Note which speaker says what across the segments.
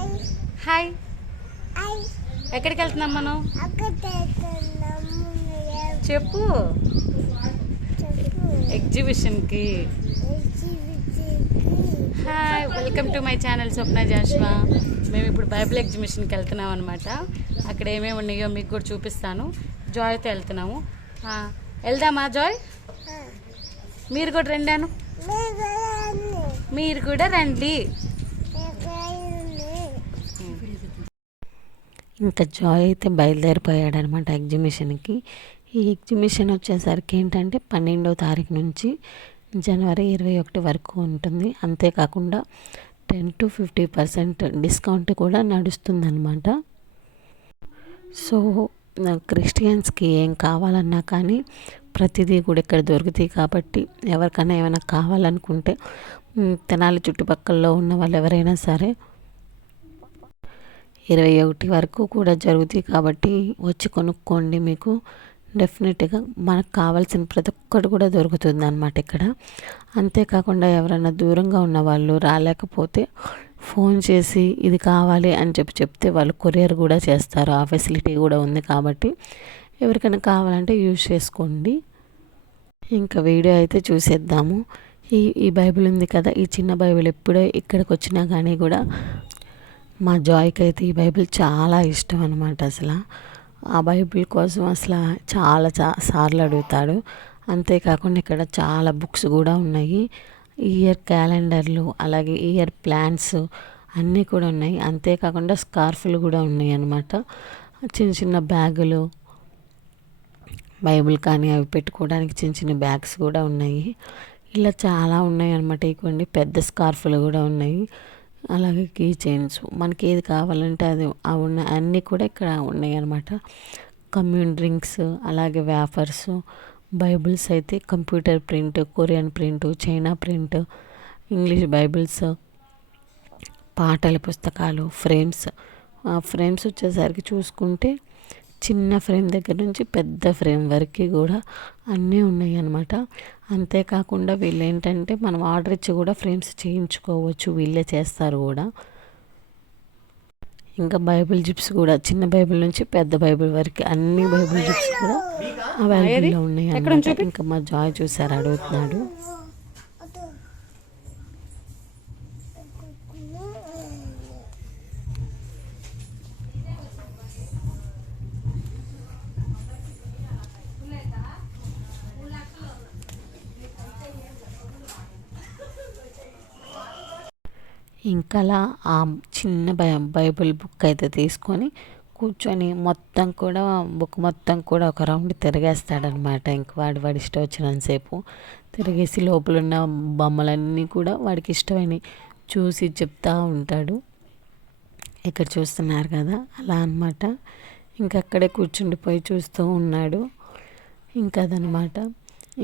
Speaker 1: Hi ఎక్కడికి వెళ్తున్నాం మనం? చెప్పు. ఎగ్జిబిషన్కి. Hi welcome to my channel Swapna Joshua మేము ఇప్పుడు బైబిల్ ఎగ్జిబిషన్కి వెళ్తున్నాం అనమాట అక్కడ ఏమేమి ఉన్నాయో మీకు కూడా చూపిస్తాను. జాయ్తో వెళ్తున్నాము. వెళ్దామా జాయ్ మీరు కూడా రండాను. మీరు కూడా రండి.
Speaker 2: ఇంకా జాయ్ అయితే బయలుదేరిపోయాడనమాట ఎగ్జిబిషన్కి. ఈ ఎగ్జిబిషన్ వచ్చేసరికి ఏంటంటే పన్నెండవ తారీఖు నుంచి జనవరి ఇరవై ఒకటి వరకు ఉంటుంది. అంతేకాకుండా ten to fifty percent discount కూడా నడుస్తుందన్నమాట సో క్రిస్టియన్స్కి ఏం కావాలన్నా కానీ ప్రతిదీ కూడా ఇక్కడ దొరుకుతాయి కాబట్టి ఎవరికైనా ఏమైనా కావాలనుకుంటే తెనాలి చుట్టుపక్కల ఉన్న వాళ్ళు ఎవరైనా సరే ఇరవై ఒకటి వరకు కూడా జరుగుతాయి కాబట్టి వచ్చి కొనుక్కోండి మీకు. డెఫినెట్గా మనకు కావాల్సిన ప్రతి ఒక్కటి కూడా దొరుకుతుంది అనమాట ఇక్కడ. అంతేకాకుండా ఎవరైనా దూరంగా ఉన్న వాళ్ళు రాలేకపోతే ఫోన్ చేసి ఇది కావాలి అని చెప్పి చెప్తే వాళ్ళు కొరియర్ కూడా చేస్తారు. ఆ ఫెసిలిటీ కూడా ఉంది కాబట్టి ఎవరికైనా కావాలంటే యూజ్ చేసుకోండి. ఇంకా వీడియో అయితే చూసేద్దాము. ఈ ఈ బైబిల్ ఉంది కదా ఈ చిన్న బైబిల్ ఎప్పుడో ఇక్కడికి వచ్చినా కానీ కూడా మా జాయ్కి అయితే ఈ బైబిల్ చాలా ఇష్టం అనమాట అసలు. ఆ బైబిల్ కోసం అసలు చాలా చా సార్లు అడుగుతాడు. అంతేకాకుండా ఇక్కడ చాలా బుక్స్ కూడా ఉన్నాయి. ఇయర్ క్యాలెండర్లు అలాగే ఇయర్ ప్లాన్స్ అన్నీ కూడా ఉన్నాయి. అంతేకాకుండా స్కార్ఫ్లు కూడా ఉన్నాయి అన్నమాట చిన్న చిన్న బ్యాగులు బైబిల్ కానీ అవి పెట్టుకోవడానికి చిన్న చిన్న బ్యాగ్స్ కూడా ఉన్నాయి. ఇలా చాలా ఉన్నాయి అనమాట ఇవ్వండి పెద్ద స్కార్ఫ్లు కూడా ఉన్నాయి. అలాగే కీ చైన్స్. మనకి ఏది కావాలంటే అది అవి అన్నీ కూడా ఇక్కడ ఉన్నాయి అనమాట కమ్యూన్ డ్రింక్స్ అలాగే వ్యాఫర్స్ బైబిల్స్ అయితే computer print Korean print China print English Bibles పాటల పుస్తకాలు ఫ్రేమ్స్. ఆ ఫ్రేమ్స్ వచ్చేసరికి చూసుకుంటే చిన్న ఫ్రేమ్ దగ్గర నుంచి పెద్ద ఫ్రేమ్ వరకు కూడా అన్నీ ఉన్నాయి అన్నమాట అంతేకాకుండా వీళ్ళు ఏంటంటే మనం ఆర్డర్ ఇచ్చి కూడా ఫ్రేమ్స్ చేయించుకోవచ్చు వీళ్ళే చేస్తారు కూడా. ఇంకా బైబిల్ జిప్స్ కూడా చిన్న బైబిల్ నుంచి పెద్ద బైబిల్ వరకు అన్ని బైబిల్ జిప్స్ కూడా అవైలబుల్లో ఉన్నాయి. ఇంకా మా జాయ్ చూసారు అడుగుతున్నాడు. ఇంకలా ఆ చిన్న బై బైబిల్ బుక్ అయితే తీసుకొని కూర్చొని మొత్తం కూడా బుక్ మొత్తం కూడా ఒక రౌండ్ తిరిగేస్తాడనమాట. ఇంక వాడు వాడి ఇష్టం వచ్చినంతసేపు తిరిగేసి లోపల ఉన్న బొమ్మలన్నీ కూడా వాడికి ఇష్టమైనవి చూసి చెప్తా ఉంటాడు. ఇక్కడ చూస్తున్నారు కదా అలా అనమాట ఇంకక్కడే కూర్చుండిపోయి చూస్తూ ఉన్నాడు. ఇంకా అదనమాట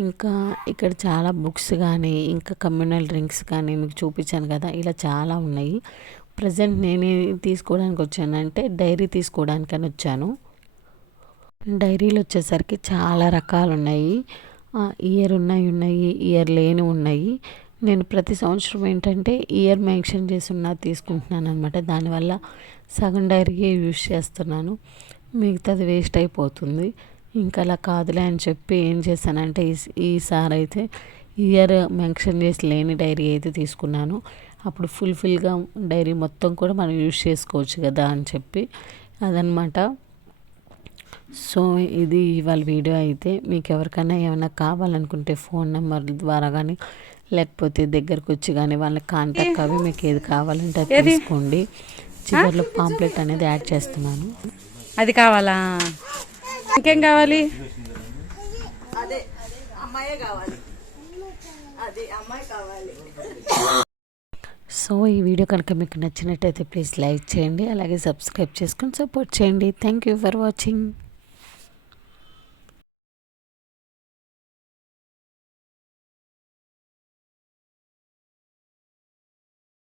Speaker 2: ఇంకా ఇక్కడ చాలా బుక్స్ కానీ ఇంకా కమ్యూనల్ డ్రింక్స్ కానీ మీకు చూపించాను కదా ఇలా చాలా ఉన్నాయి. ప్రజెంట్ నేను తీసుకోవడానికి వచ్చానంటే డైరీ తీసుకోవడానికని వచ్చాను. డైరీలు వచ్చేసరికి చాలా రకాలు ఉన్నాయి ఇయర్ ఉన్నాయి ఉన్నాయి ఇయర్ లేని ఉన్నాయి. నేను ప్రతి సంవత్సరం ఏంటంటే ఇయర్ మెన్షన్ చేసి ఉన్నది తీసుకుంటున్నాను అనమాట దానివల్ల సగం డైరీయే యూజ్ చేస్తున్నాను. మిగతాది వేస్ట్ అయిపోతుంది. ఇంకా అలా కాదులే అని చెప్పి ఏం చేశానంటే ఈ- ఈసారి అయితే ఇయర్ మెన్షన్ చేసి లేని డైరీ అయితే తీసుకున్నాను. అప్పుడు ఫుల్ఫిల్గా డైరీ మొత్తం కూడా మనం యూజ్ చేసుకోవచ్చు కదా అని చెప్పి అదనమాట. సో ఇది ఇవాళ వీడియో అయితే. మీకు ఎవరికైనా ఏమైనా కావాలనుకుంటే ఫోన్ నెంబర్ ద్వారా కానీ లేకపోతే దగ్గరకు వచ్చి కానీ వాళ్ళకి కాంటాక్ట్ అవి మీకు ఏది కావాలంటే అది? తీసుకోండి. చివరిలో పాంప్లెట్ అనేది యాడ్ చేస్తున్నాను.
Speaker 1: అది కావాలా? ఇంకేం కావాలి?
Speaker 3: అదే అమ్మాయే కావాలి. అది అమ్మాయి కావాలి.
Speaker 2: సో ఈ వీడియో కనుక మీకు నచ్చినట్టయితే ప్లీజ్ లైక్ చేయండి అలాగే సబ్స్క్రైబ్ చేసుకొని సపోర్ట్ చేయండి. Thank you for watching